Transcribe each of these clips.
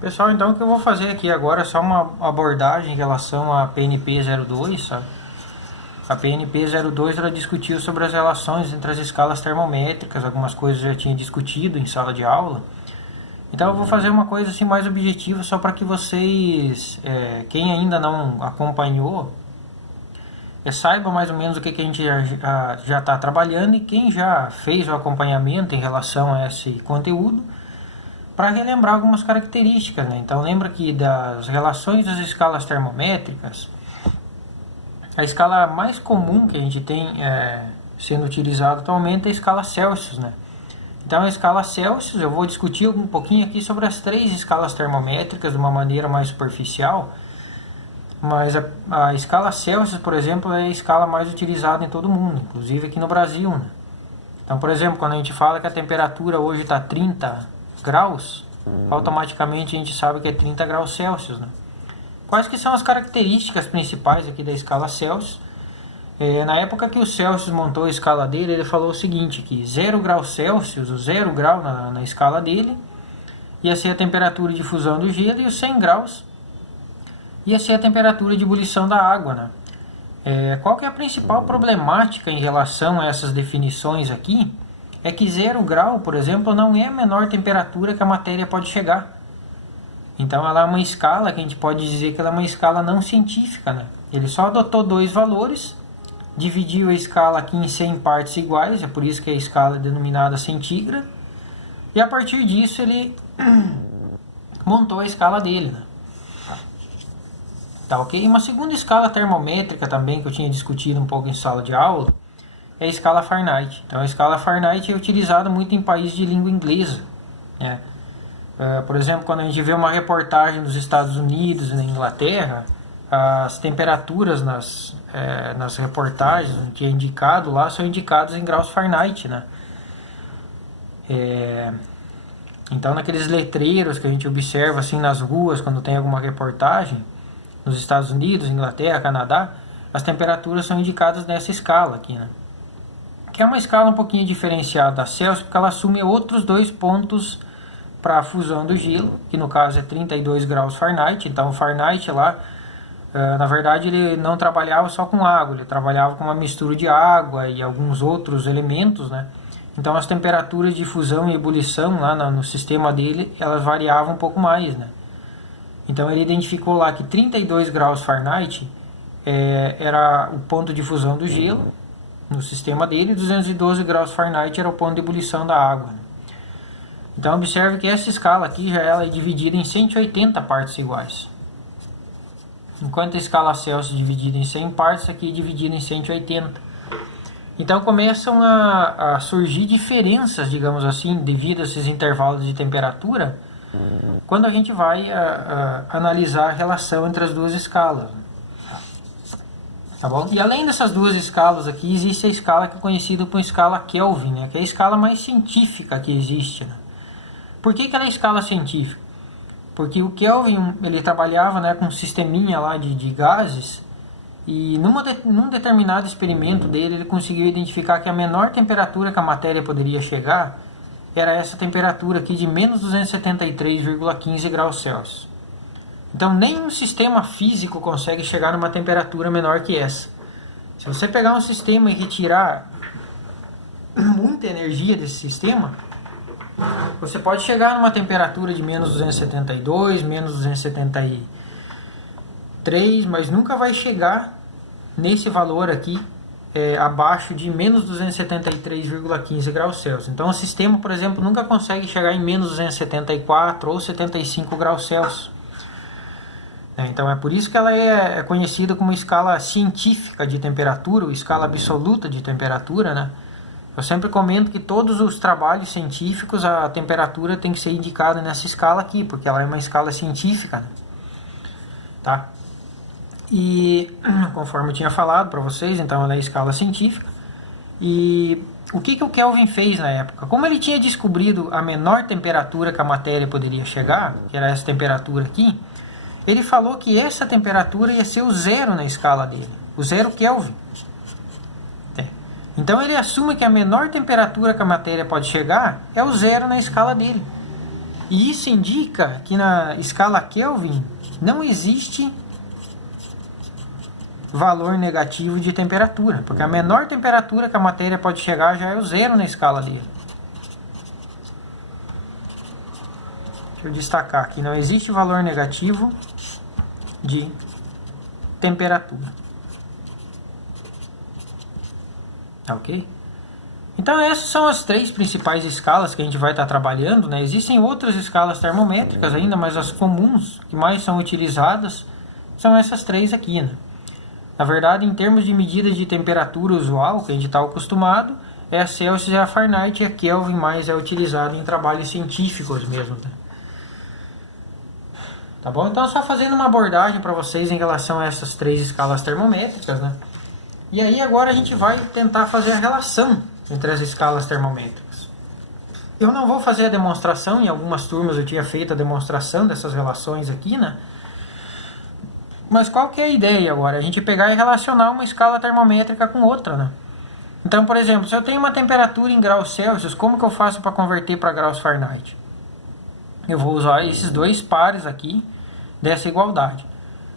Pessoal, então o que eu vou fazer aqui agora é só uma abordagem em relação à PNP02, sabe? A PNP02 ela discutiu sobre as relações entre as escalas termométricas, algumas coisas eu já tinha discutido em sala de aula. Então eu vou fazer uma coisa assim mais objetiva só para que vocês, quem ainda não acompanhou, saiba mais ou menos o que a gente já está trabalhando, e quem já fez o acompanhamento em relação a esse conteúdo, para relembrar algumas características, né? Então lembra que das relações das escalas termométricas, a escala mais comum que a gente tem sendo utilizada atualmente é a escala Celsius, né? Então a escala Celsius, eu vou discutir um pouquinho aqui sobre as três escalas termométricas de uma maneira mais superficial, mas a escala Celsius, por exemplo, é a escala mais utilizada em todo o mundo, inclusive aqui no Brasil, né? Então, por exemplo, quando a gente fala que a temperatura hoje está 30 graus, automaticamente a gente sabe que é 30 graus Celsius, né? Quais que são as características principais aqui da escala Celsius? Na época que o Celsius montou a escala dele, ele falou o seguinte, que 0 graus Celsius, o 0 grau na escala dele, ia ser a temperatura de fusão do gelo, e os 100 graus ia ser a temperatura de ebulição da água, né? Qual que é a principal problemática em relação a essas definições aqui? É que 0 grau, por exemplo, não é a menor temperatura que a matéria pode chegar. Então ela é uma escala que a gente pode dizer que ela é uma escala não científica, né? Ele só adotou dois valores, dividiu a escala aqui em 100 partes iguais, é por isso que a escala é denominada centígrado, e a partir disso ele montou a escala dele, né? Tá, ok? Uma segunda escala termométrica também que eu tinha discutido um pouco em sala de aula é a escala Fahrenheit. Então a escala Fahrenheit é utilizada muito em países de língua inglesa, né? Por exemplo, quando a gente vê uma reportagem dos Estados Unidos e na Inglaterra, as temperaturas nas reportagens que é indicado lá são indicadas em graus Fahrenheit, né? Então naqueles letreiros que a gente observa assim nas ruas quando tem alguma reportagem, nos Estados Unidos, Inglaterra, Canadá, as temperaturas são indicadas nessa escala aqui, né? Que é uma escala um pouquinho diferenciada da Celsius, porque ela assume outros dois pontos para a fusão do gelo, que no caso é 32 graus Fahrenheit. Então o Fahrenheit lá, na verdade, ele não trabalhava só com água, ele trabalhava com uma mistura de água e alguns outros elementos, né? Então as temperaturas de fusão e ebulição lá no sistema dele, elas variavam um pouco mais, né? Então ele identificou lá que 32 graus Fahrenheit era o ponto de fusão do gelo no sistema dele, e 212 graus Fahrenheit era o ponto de ebulição da água, né? Então observe que essa escala aqui já ela é dividida em 180 partes iguais. Enquanto a escala Celsius é dividida em 100 partes, aqui é dividida em 180. Então começam a surgir diferenças, digamos assim, devido a esses intervalos de temperatura, quando a gente vai analisar a relação entre as duas escalas. Tá bom? E além dessas duas escalas aqui, existe a escala que é conhecida como escala Kelvin, né? Que é a escala mais científica que existe, né? Por que ela é escala científica? Porque o Kelvin ele trabalhava, né, com um sisteminha lá de gases, e num determinado experimento dele ele conseguiu identificar que a menor temperatura que a matéria poderia chegar era essa temperatura aqui de menos 273,15 graus Celsius. Então nenhum sistema físico consegue chegar numa temperatura menor que essa. Se você pegar um sistema e retirar muita energia desse sistema, você pode chegar numa temperatura de menos 272, menos 273, mas nunca vai chegar nesse valor aqui, abaixo de menos 273,15 graus Celsius. Então o sistema, por exemplo, nunca consegue chegar em menos 274 ou 75 graus Celsius. Então é por isso que ela é conhecida como escala científica de temperatura, ou escala absoluta de temperatura, né? Eu sempre comento que todos os trabalhos científicos, a temperatura tem que ser indicada nessa escala aqui, porque ela é uma escala científica, né? Tá? E conforme eu tinha falado para vocês, então ela é escala científica. E o que o Kelvin fez na época? Como ele tinha descobrido a menor temperatura que a matéria poderia chegar, que era essa temperatura aqui, ele falou que essa temperatura ia ser o zero na escala dele, o zero Kelvin. Então ele assume que a menor temperatura que a matéria pode chegar é o zero na escala dele. E isso indica que na escala Kelvin não existe valor negativo de temperatura, porque a menor temperatura que a matéria pode chegar já é o zero na escala dele. Deixa eu destacar aqui, não existe valor negativo de temperatura. Ok? Então essas são as 3 principais escalas que a gente vai estar trabalhando, né? Existem outras escalas termométricas ainda, mas as comuns, que mais são utilizadas, são essas 3 aqui, né? Na verdade, em termos de medida de temperatura usual, que a gente está acostumado, é a Celsius e a Fahrenheit, e a Kelvin mais é utilizada em trabalhos científicos mesmo, né? Tá bom? Então, só fazendo uma abordagem para vocês em relação a essas 3 escalas termométricas, né? E aí, agora a gente vai tentar fazer a relação entre as escalas termométricas. Eu não vou fazer a demonstração, em algumas turmas eu tinha feito a demonstração dessas relações aqui, né? Mas qual que é a ideia agora? A gente pegar e relacionar uma escala termométrica com outra, né? Então, por exemplo, se eu tenho uma temperatura em graus Celsius, como que eu faço para converter para graus Fahrenheit? Eu vou usar esses 2 pares aqui dessa igualdade.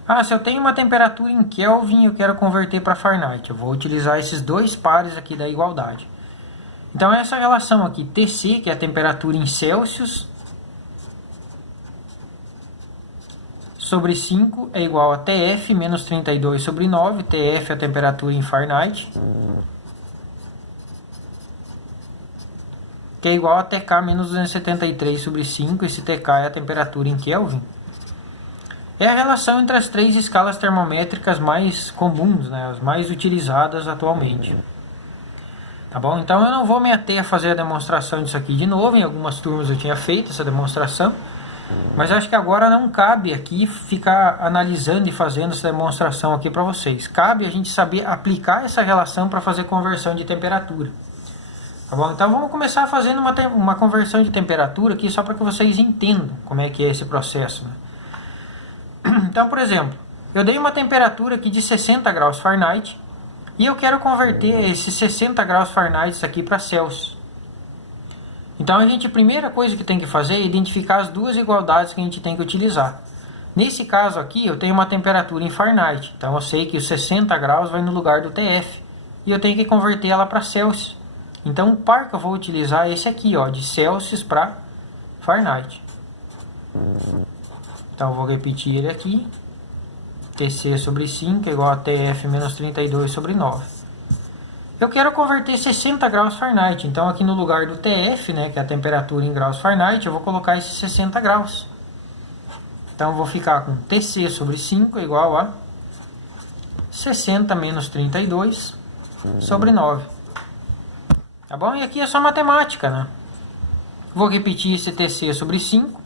Ah, se eu tenho uma temperatura em Kelvin e eu quero converter para Fahrenheit, eu vou utilizar esses 2 pares aqui da igualdade. Então, essa relação aqui, Tc, que é a temperatura em Celsius, sobre 5 é igual a Tf menos 32 sobre 9. Tf é a temperatura em Fahrenheit, que é igual a Tk menos 273 sobre 5. Esse Tk é a temperatura em Kelvin. É a relação entre as 3 escalas termométricas mais comuns, né, as mais utilizadas atualmente. Tá bom? Então eu não vou me ater a fazer a demonstração disso aqui de novo. Em algumas turmas eu tinha feito essa demonstração. Mas acho que agora não cabe aqui ficar analisando e fazendo essa demonstração aqui para vocês. Cabe a gente saber aplicar essa relação para fazer conversão de temperatura. Tá bom? Então vamos começar fazendo uma conversão de temperatura aqui só para que vocês entendam como é que é esse processo, né? Então, por exemplo, eu dei uma temperatura aqui de 60 graus Fahrenheit e eu quero converter esses 60 graus Fahrenheit aqui para Celsius. Então, a primeira coisa que tem que fazer é identificar as 2 igualdades que a gente tem que utilizar. Nesse caso aqui, eu tenho uma temperatura em Fahrenheit. Então, eu sei que os 60 graus vai no lugar do Tf. E eu tenho que converter ela para Celsius. Então, o par que eu vou utilizar é esse aqui, ó, de Celsius para Fahrenheit. Então, eu vou repetir ele aqui. Tc sobre 5 é igual a Tf menos 32 sobre 9. Eu quero converter 60 graus Fahrenheit, então aqui no lugar do Tf, né, que é a temperatura em graus Fahrenheit, eu vou colocar esses 60 graus. Então eu vou ficar com Tc sobre 5 é igual a 60 menos 32 sobre 9. Tá bom? E aqui é só matemática, né? Vou repetir esse Tc sobre 5.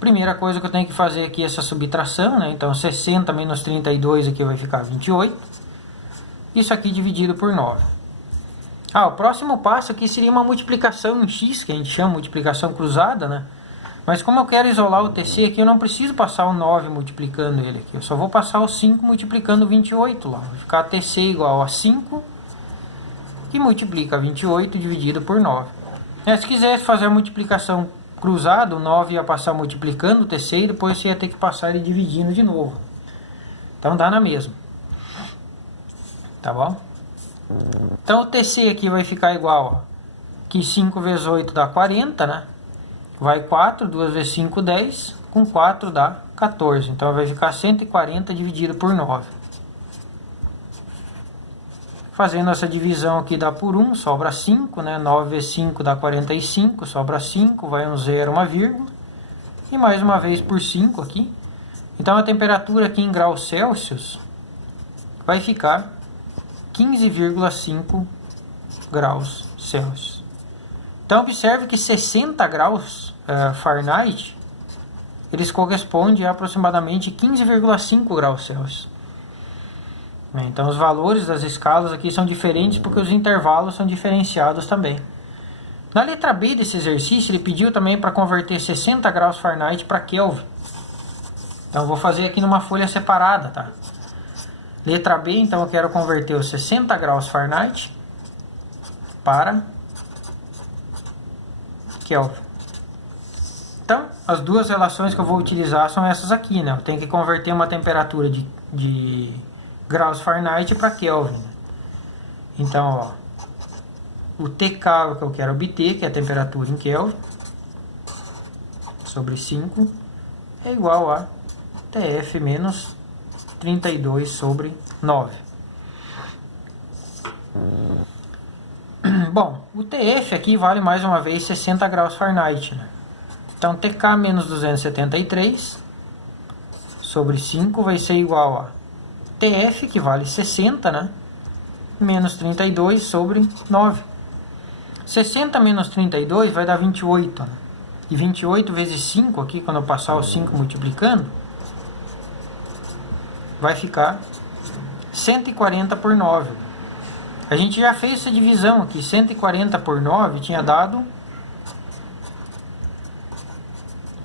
Primeira coisa que eu tenho que fazer aqui é essa subtração, né? Então 60 menos 32 aqui vai ficar 28. Isso aqui dividido por 9. O próximo passo aqui seria uma multiplicação em x, que a gente chama de multiplicação cruzada, né? Mas como eu quero isolar o Tc aqui, eu não preciso passar o 9 multiplicando ele aqui. Eu só vou passar o 5 multiplicando o 28 lá. Vai ficar Tc igual a 5 e multiplica 28 dividido por 9. Se quisesse fazer a multiplicação cruzada, o 9 ia passar multiplicando o Tc e depois você ia ter que passar ele dividindo de novo. Então dá na mesma. Tá bom? Então o Tc aqui vai ficar igual, ó, que 5 vezes 8 dá 40, né? Vai 4, 2 vezes 5, 10, com 4 dá 14. Então vai ficar 140 dividido por 9. Fazendo essa divisão aqui dá por 1, sobra 5, né? 9 vezes 5 dá 45, sobra 5, vai um 0, uma vírgula. E mais uma vez por 5 aqui. Então a temperatura aqui em graus Celsius vai ficar 15,5 graus Celsius. Então observe que 60 graus Fahrenheit, eles correspondem a aproximadamente 15,5 graus Celsius. Então os valores das escalas aqui são diferentes porque os intervalos são diferenciados também. Na letra B desse exercício, ele pediu também para converter 60 graus Fahrenheit para Kelvin. Então eu vou fazer aqui numa folha separada, tá? Letra B, então eu quero converter os 60 graus Fahrenheit para Kelvin. Então, as duas relações que eu vou utilizar são essas aqui, né? Eu tenho que converter uma temperatura de graus Fahrenheit para Kelvin. Então, ó, o TK é o que eu quero obter, que é a temperatura em Kelvin, sobre 5, é igual a TF menos 32 sobre 9. Bom, o TF aqui vale mais uma vez 60 graus Fahrenheit, né? Então, TK menos 273 sobre 5 vai ser igual a TF, que vale 60, né? Menos 32 sobre 9. 60 menos 32 vai dar 28, né? E 28 vezes 5 aqui, quando eu passar o 5 multiplicando, vai ficar 140 por 9. A gente já fez essa divisão aqui. 140 por 9 tinha dado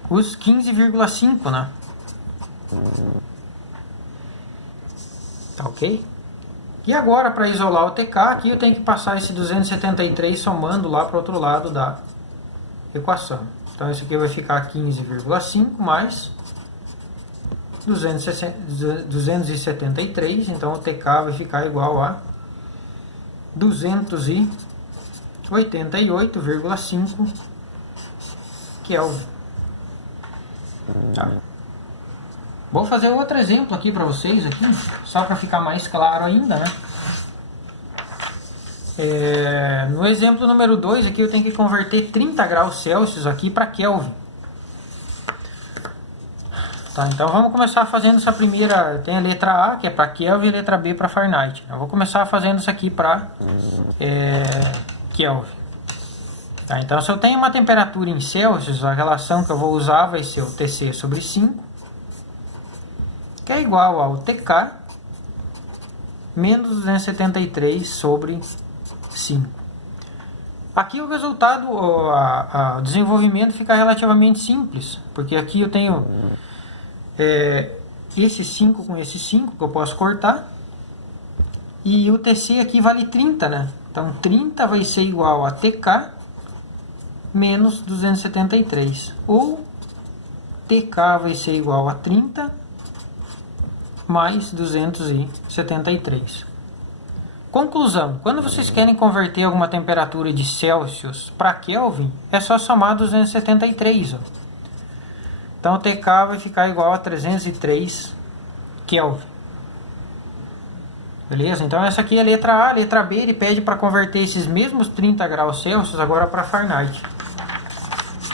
os 15,5, né? Tá ok? E agora, para isolar o TK, aqui eu tenho que passar esse 273 somando lá para o outro lado da equação. Então, isso aqui vai ficar 15,5 mais 273. Então, o TK vai ficar igual a 288,5 Kelvin. Tá. Vou fazer outro exemplo aqui para vocês, aqui, só para ficar mais claro ainda, né? No exemplo número 2 aqui eu tenho que converter 30 graus Celsius aqui para Kelvin. Tá, então vamos começar fazendo essa primeira. Tem a letra A, que é para Kelvin, e a letra B para Fahrenheit. Eu vou começar fazendo isso aqui para Kelvin. Tá, então, se eu tenho uma temperatura em Celsius, a relação que eu vou usar vai ser o TC sobre 5, que é igual ao TK menos 273 sobre 5. Aqui o resultado, o desenvolvimento fica relativamente simples, porque aqui eu tenho esse 5 com esse 5 que eu posso cortar, e o TC aqui vale 30, né? Então 30 vai ser igual a TK menos 273, ou TK vai ser igual a 30 mais 273. Conclusão: quando vocês querem converter alguma temperatura de Celsius para Kelvin, é só somar 273. Ó. Então o TK vai ficar igual a 303 Kelvin. Beleza? Então essa aqui é a letra A. A letra B ele pede para converter esses mesmos 30 graus Celsius agora para Fahrenheit.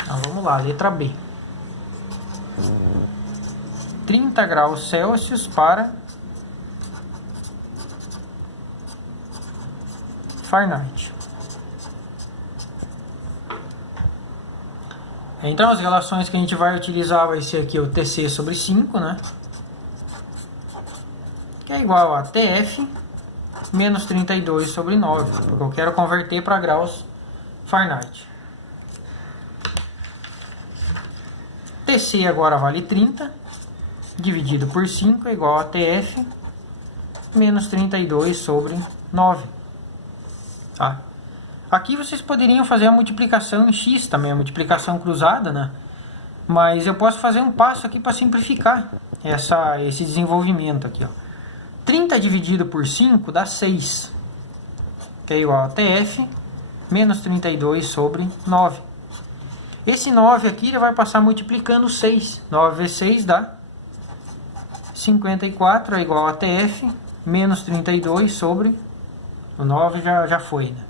Então vamos lá, letra B. 30 graus Celsius para Fahrenheit. Então as relações que a gente vai utilizar vai ser aqui o TC sobre 5, né? Que é igual a TF menos 32 sobre 9, porque eu quero converter para graus Fahrenheit. TC agora vale 30, dividido por 5 é igual a TF menos 32 sobre 9. Tá? Aqui vocês poderiam fazer a multiplicação em x também, a multiplicação cruzada, né? Mas eu posso fazer um passo aqui para simplificar esse desenvolvimento aqui, ó. 30 dividido por 5 dá 6, que é igual a TF menos 32 sobre 9. Esse 9 aqui ele vai passar multiplicando 6. 9 vezes 6 dá 54, é igual a TF menos 32 sobre o 9 já foi, né?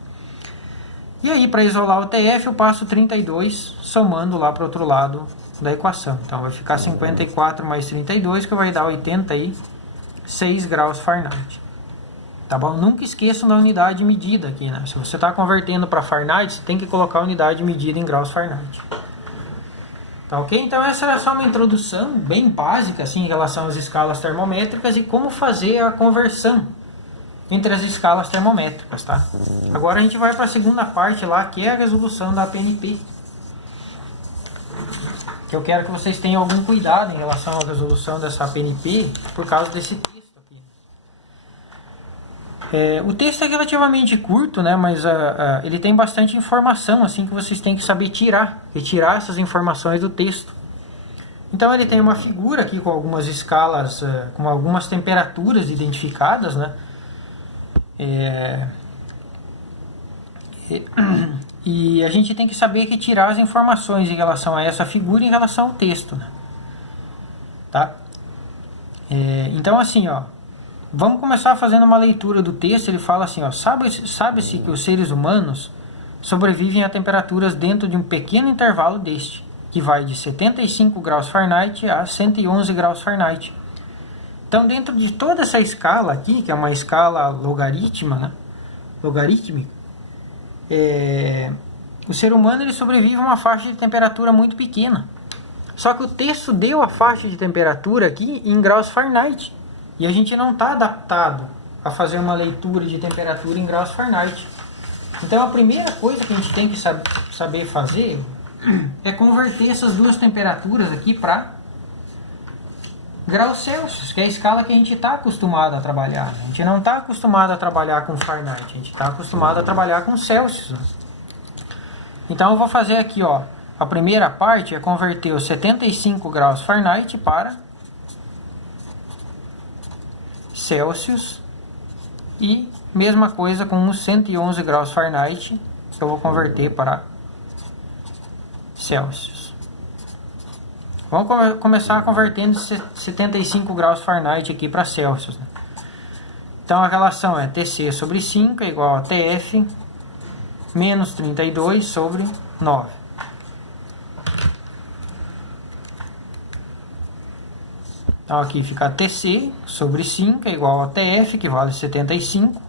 E aí, para isolar o TF, eu passo 32 somando lá para o outro lado da equação. Então, vai ficar 54 mais 32, que vai dar 86 graus Fahrenheit. Tá bom? Nunca esqueçam da unidade medida aqui, né? Se você está convertendo para Fahrenheit, você tem que colocar a unidade medida em graus Fahrenheit. Tá ok? Então, essa era só uma introdução bem básica, assim, em relação às escalas termométricas e como fazer a conversão entre as escalas termométricas, tá? Agora a gente vai para a segunda parte lá, que é a resolução da PNP. Que eu quero que vocês tenham algum cuidado em relação à resolução dessa PNP, por causa desse texto aqui. O texto é relativamente curto, né, mas ele tem bastante informação assim que vocês têm que saber retirar essas informações do texto. Então ele tem uma figura aqui com algumas escalas, com algumas temperaturas identificadas, né? E a gente tem que saber retirar as informações em relação a essa figura e em relação ao texto, né? Tá? Então assim, ó, vamos começar fazendo uma leitura do texto. Ele fala assim, ó, sabe-se que os seres humanos sobrevivem a temperaturas dentro de um pequeno intervalo deste, que vai de 75 graus Fahrenheit a 111 graus Fahrenheit. Então, dentro de toda essa escala aqui, que é uma escala logarítmica, né? O ser humano ele sobrevive a uma faixa de temperatura muito pequena. Só que o texto deu a faixa de temperatura aqui em graus Fahrenheit. E a gente não está adaptado a fazer uma leitura de temperatura em graus Fahrenheit. Então, a primeira coisa que a gente tem que saber fazer é converter essas duas temperaturas aqui para graus Celsius, que é a escala que a gente está acostumado a trabalhar. A gente não está acostumado a trabalhar com Fahrenheit, a gente está acostumado a trabalhar com Celsius. Então eu vou fazer aqui, ó, a primeira parte é converter os 75 graus Fahrenheit para Celsius e mesma coisa com os 111 graus Fahrenheit, que eu vou converter para Celsius. Vamos começar convertendo 75 graus Fahrenheit aqui para Celsius, né? Então a relação é TC sobre 5 é igual a TF menos 32 sobre 9. Então aqui fica TC sobre 5 é igual a TF, que vale 75,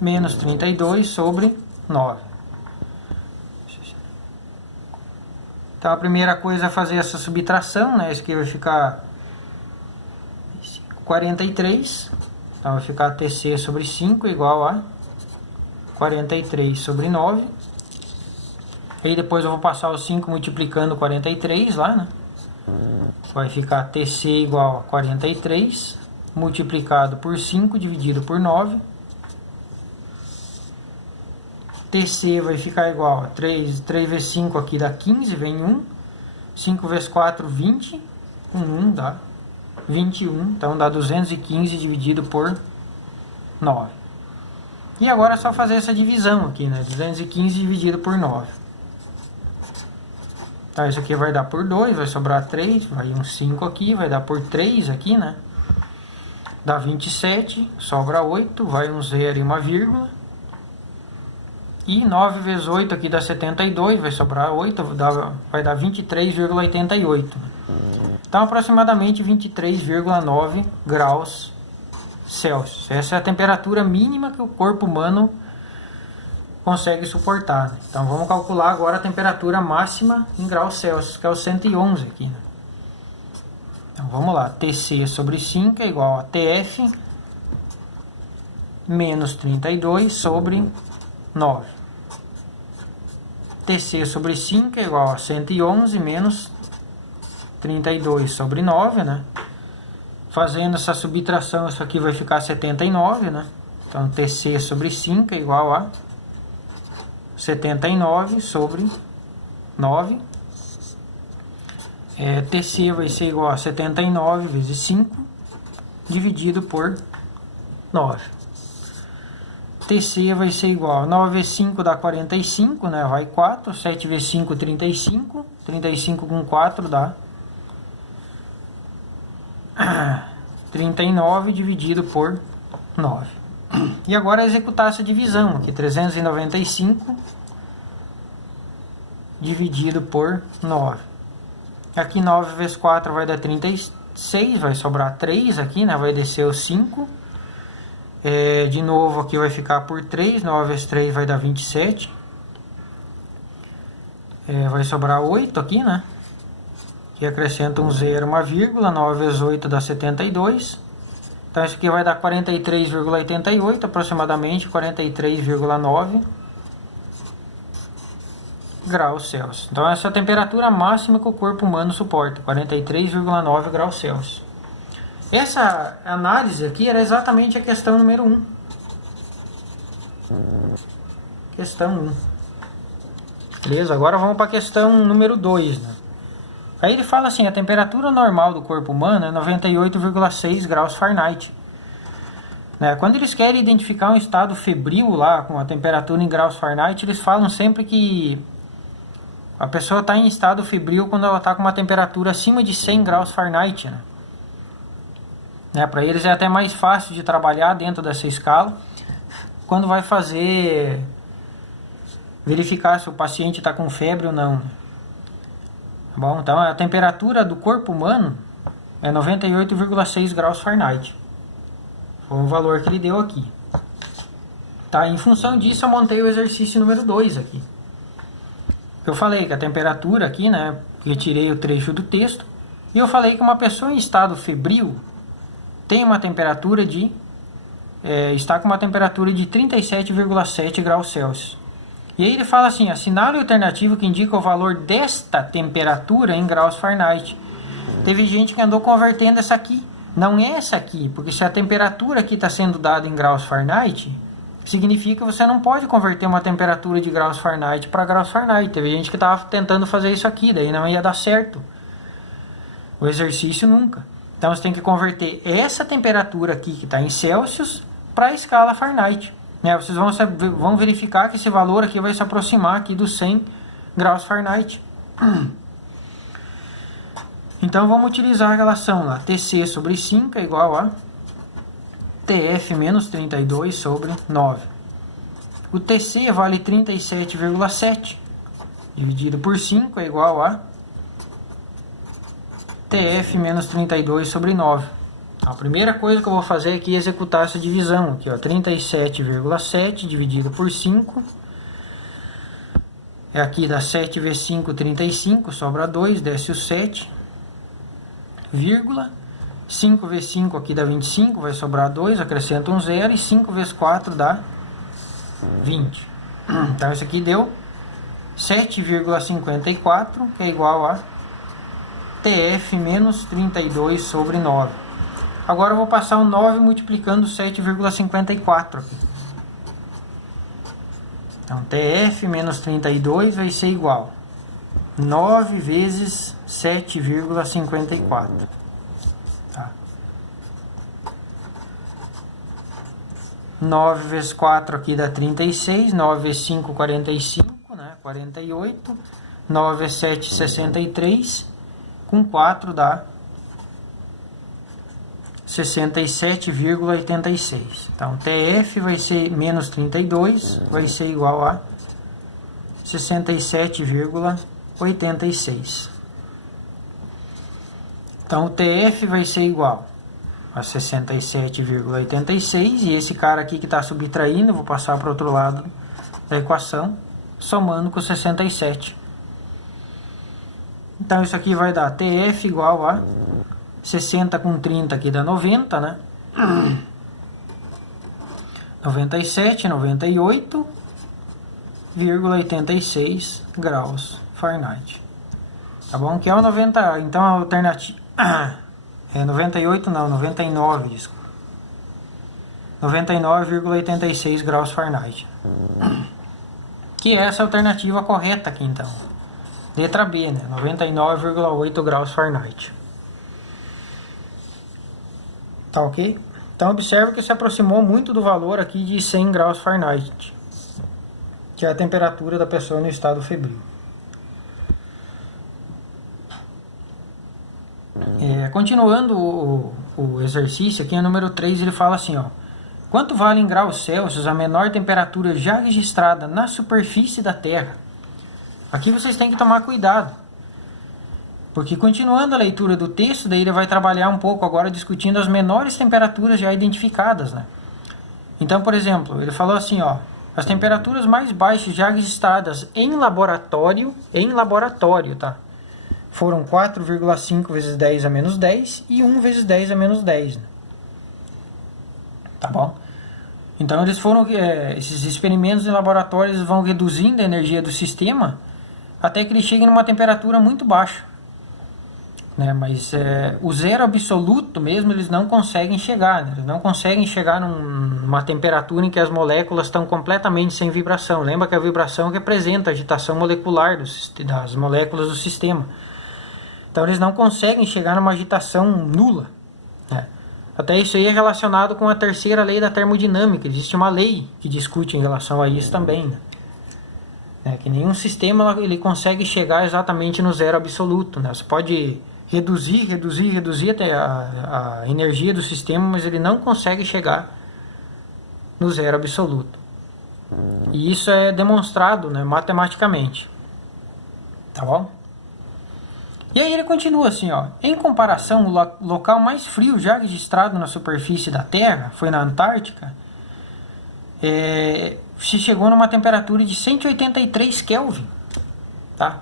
menos 32 sobre 9. Então a primeira coisa é fazer essa subtração, né? Isso aqui vai ficar 43. Então vai ficar TC sobre 5 igual a 43 sobre 9. Aí depois eu vou passar o 5 multiplicando 43 lá, né? Vai ficar TC igual a 43 multiplicado por 5 dividido por 9. TC vai ficar igual a 3 vezes 5 aqui dá 15, vem 1. 5 vezes 4, 20. 1 dá 21. Então dá 215 dividido por 9. E agora é só fazer essa divisão aqui, né? 215 dividido por 9. Então isso aqui vai dar por 2, vai sobrar 3. Vai um 5 aqui, vai dar por 3 aqui, né? Dá 27, sobra 8, vai um 0 e uma vírgula. E 9 vezes 8 aqui dá 72, vai sobrar 8, vai dar 23,88. Então, aproximadamente 23,9 graus Celsius. Essa é a temperatura mínima que o corpo humano consegue suportar, né? Então, vamos calcular agora a temperatura máxima em graus Celsius, que é o 111 aqui, né? Então, vamos lá. TC sobre 5 é igual a TF menos 32 sobre 9. TC sobre 5 é igual a 111 menos 32 sobre 9, né? Fazendo essa subtração, isso aqui vai ficar 79, né? Então, TC sobre 5 é igual a 79 sobre 9. TC vai ser igual a 79 vezes 5 dividido por 9. TC vai ser igual a 9 vezes 5 dá 45, né? Vai 4. 7 vezes 5, 35. 35 com 4 dá 39 dividido por 9. E agora executar essa divisão aqui. 395 dividido por 9. Aqui 9 vezes 4 vai dar 36. Vai sobrar 3 aqui, né? Vai descer o 5. De novo aqui vai ficar por 3, 9 vezes 3 vai dar 27. Vai sobrar 8 aqui, né? Aqui acrescenta um 0, uma vírgula, 9 vezes 8 dá 72. Então isso aqui vai dar 43,88, aproximadamente 43,9 graus Celsius. Então essa é a temperatura máxima que o corpo humano suporta, 43,9 graus Celsius. Essa análise aqui era exatamente a questão número 1. Questão 1. Beleza? Agora vamos para a questão número 2. Né? Aí ele fala assim, a temperatura normal do corpo humano é 98,6 graus Fahrenheit. Né? Quando eles querem identificar um estado febril lá, com a temperatura em graus Fahrenheit, eles falam sempre que a pessoa está em estado febril quando ela está com uma temperatura acima de 100 graus Fahrenheit. Né? Para eles é até mais fácil de trabalhar dentro dessa escala. Quando vai fazer, verificar se o paciente está com febre ou não. Bom, então a temperatura do corpo humano é 98,6 graus Fahrenheit. Foi o valor que ele deu aqui. Tá, em função disso eu montei o exercício número 2 aqui. Eu falei que a temperatura aqui, né, retirei o trecho do texto, e eu falei que uma pessoa em estado febril tem uma temperatura de, está com uma temperatura de 37,7 graus Celsius. E aí ele fala assim, assinale a alternativa que indica o valor desta temperatura em graus Fahrenheit. Teve gente que andou convertendo essa aqui. Não é essa aqui, porque se a temperatura aqui está sendo dada em graus Fahrenheit, significa que você não pode converter uma temperatura de graus Fahrenheit para graus Fahrenheit. Teve gente que estava tentando fazer isso aqui, daí não ia dar certo. O exercício nunca. Então você tem que converter essa temperatura aqui que está em Celsius para a escala Fahrenheit. Vocês vão verificar que esse valor aqui vai se aproximar aqui dos 100 graus Fahrenheit. Então vamos utilizar a relação lá, TC sobre 5 é igual a TF menos 32 sobre 9. O TC vale 37,7, dividido por 5 é igual a TF menos 32 sobre 9. A primeira coisa que eu vou fazer aqui é executar essa divisão aqui, ó, 37,7 dividido por 5. Aqui dá 7 vezes 5, 35, sobra 2, desce o 7. Vírgula, 5 vezes 5 aqui dá 25, vai sobrar 2, acrescenta um 0, e 5 vezes 4 dá 20. Então isso aqui deu 7,54, que é igual a TF menos 32 sobre 9. Agora eu vou passar o 9 multiplicando 7,54 aqui. Então TF menos 32 vai ser igual 9 vezes 7,54. Tá. 9 vezes 4 aqui dá 36. 9 vezes 5, 45, né? 48. 9 vezes 7, 63. Com 4 dá 67,86. Então TF vai ser menos 32, vai ser igual a 67,86. Então o TF vai ser igual a 67,86, e esse cara aqui que está subtraindo, eu vou passar para o outro lado da equação, somando com 67. Então isso aqui vai dar TF igual a 60 com 30 aqui dá 90, né? 97, 98,86 graus Fahrenheit. Tá bom? Que é o 90, então a alternativa é 98 não, 99, desculpa. 99,86 graus Fahrenheit. Que é essa alternativa correta aqui então. Letra B, né? 99,8 graus Fahrenheit. Tá ok? Então observe que se aproximou muito do valor aqui de 100 graus Fahrenheit, que é a temperatura da pessoa no estado febril. Continuando o exercício aqui, no número 3, ele fala assim, ó: quanto vale em graus Celsius a menor temperatura já registrada na superfície da Terra? Aqui vocês têm que tomar cuidado, porque continuando a leitura do texto, daí ele vai trabalhar um pouco agora discutindo as menores temperaturas já identificadas, né? Então, por exemplo, ele falou assim, ó: as temperaturas mais baixas já registradas em laboratório, tá? Foram 4,5 vezes 10 a menos 10 e 1 vezes 10 a menos 10. Né? Tá bom? Então, esses experimentos em laboratório eles vão reduzindo a energia do sistema até que ele chegue numa temperatura muito baixa. né? Mas o zero absoluto mesmo eles não conseguem chegar, né? Eles não conseguem chegar numa temperatura em que as moléculas estão completamente sem vibração. Lembra que a vibração representa a agitação molecular das moléculas do sistema. Então eles não conseguem chegar numa agitação nula, né? Até isso aí é relacionado com a terceira lei da termodinâmica. Existe uma lei que discute em relação a isso também, né? Que nenhum sistema ele consegue chegar exatamente no zero absoluto, né? Você pode reduzir até a energia do sistema, mas ele não consegue chegar no zero absoluto. E isso é demonstrado, né, matematicamente. Tá bom? E aí ele continua assim, ó. Em comparação, o local mais frio já registrado na superfície da Terra foi na Antártica. Se chegou numa temperatura de 183 Kelvin, tá?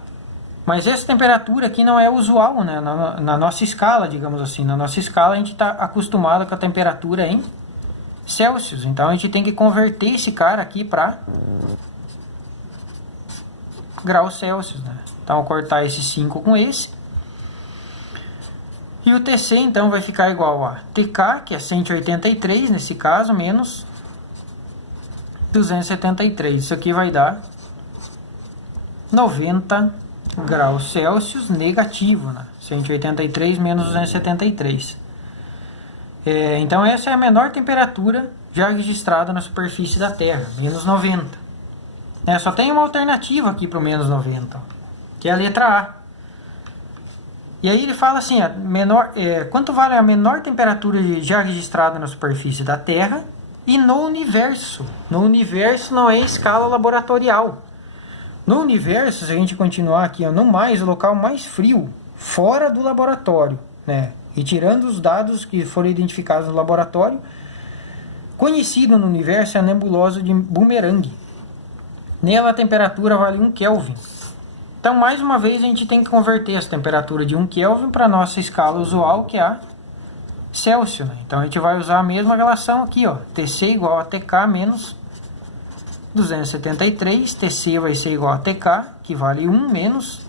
Mas essa temperatura aqui não é usual, né? Na nossa escala, digamos assim. Na nossa escala a gente está acostumado com a temperatura em Celsius. Então a gente tem que converter esse cara aqui para graus Celsius, né? Então cortar esse 5 com esse. E o TC então vai ficar igual a TK, que é 183 nesse caso, menos 273. Isso aqui vai dar 90 graus Celsius negativo, né? 183 menos 273. Então essa é a menor temperatura já registrada na superfície da Terra, menos 90. Só tem uma alternativa aqui para o menos 90, que é a letra A. E aí ele fala assim, quanto vale a menor temperatura já registrada na superfície da Terra e no universo? No universo não é escala laboratorial. No universo, se a gente continuar aqui, no mais, o local mais frio, fora do laboratório, né? E tirando os dados que foram identificados no laboratório, conhecido no universo é a nebulosa de Boomerang. Nela a temperatura vale 1 Kelvin. Então, mais uma vez, a gente tem que converter essa temperatura de 1 Kelvin para a nossa escala usual, que é a Celsius, né? Então, a gente vai usar a mesma relação aqui, ó. TC igual a TK menos 273. TC vai ser igual a TK, que vale 1 menos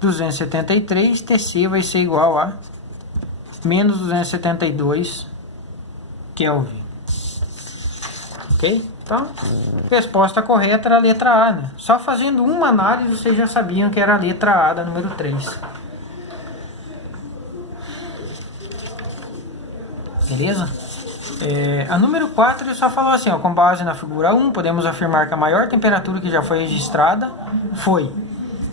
273. TC vai ser igual a menos 272 Kelvin. Ok? Então, a resposta correta era a letra A, né? Só fazendo uma análise vocês já sabiam que era a letra A da número 3. Beleza? A número 4 ele só falou assim, ó, com base na figura 1, podemos afirmar que a maior temperatura que já foi registrada foi...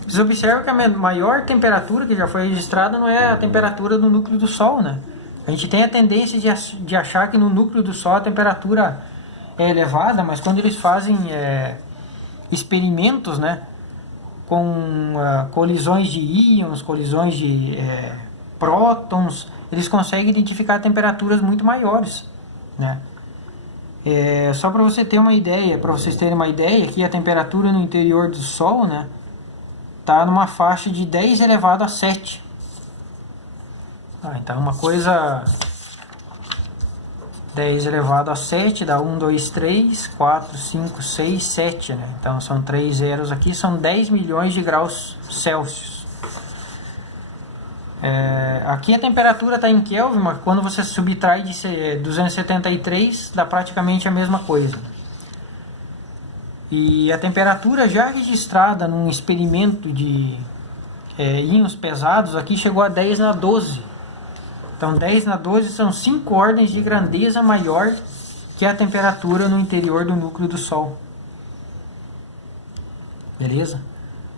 Vocês observam que a maior temperatura que já foi registrada não é a temperatura do núcleo do Sol, né? A gente tem a tendência de achar que no núcleo do Sol a temperatura é elevada, mas quando eles fazem experimentos, né, com colisões de íons, colisões de prótons, eles conseguem identificar temperaturas muito maiores, né? Só para você ter uma ideia, para vocês terem uma ideia, aqui a temperatura no interior do Sol, né, tá numa faixa de 10 elevado a 7. Então uma coisa... 10 elevado a 7 dá 1, 2, 3, 4, 5, 6, 7, né? Então são 3 zeros aqui, são 10 milhões de graus Celsius. Aqui a temperatura está em Kelvin, mas quando você subtrai de 273 dá praticamente a mesma coisa. E a temperatura já registrada num experimento de íons pesados aqui chegou a 10 na 12. Então 10 na 12 são 5 ordens de grandeza maior que a temperatura no interior do núcleo do Sol. Beleza?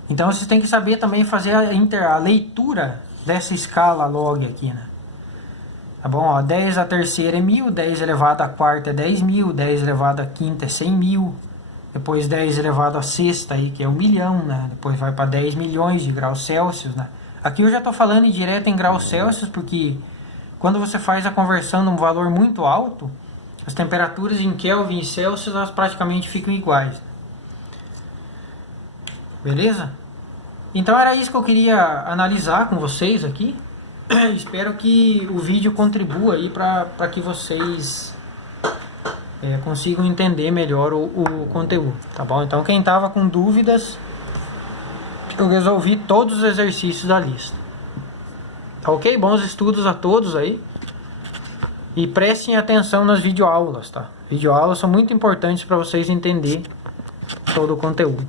Então vocês têm que saber também fazer a leitura dessa escala log aqui, né? Tá bom? Ó, 10 a terceira é 1000, 10 elevado a quarta é 10.000, 10 elevado a quinta é 100.000, depois 10 elevado a sexta aí, que é 1 milhão, né? Depois vai para 10 milhões de graus Celsius, né? Aqui eu já estou falando direto em graus Celsius, porque quando você faz a conversão num valor muito alto, as temperaturas em Kelvin e Celsius elas praticamente ficam iguais. Beleza? Então era isso que eu queria analisar com vocês aqui. Espero que o vídeo contribua aí para que vocês consigam entender melhor o conteúdo, tá bom? Então quem estava com dúvidas, eu resolvi todos os exercícios da lista. Tá ok? Bons estudos a todos aí. E prestem atenção nas videoaulas, tá? Videoaulas são muito importantes para vocês entenderem todo o conteúdo.